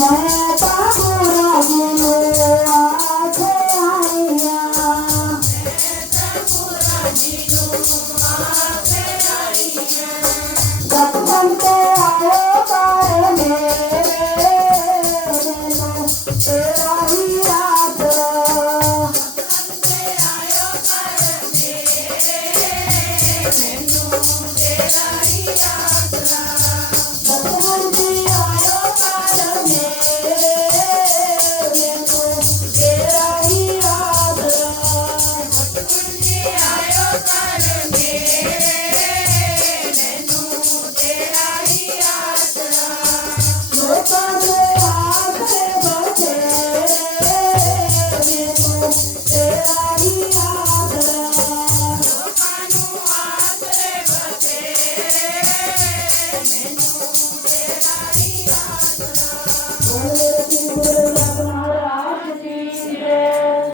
Hallelujah.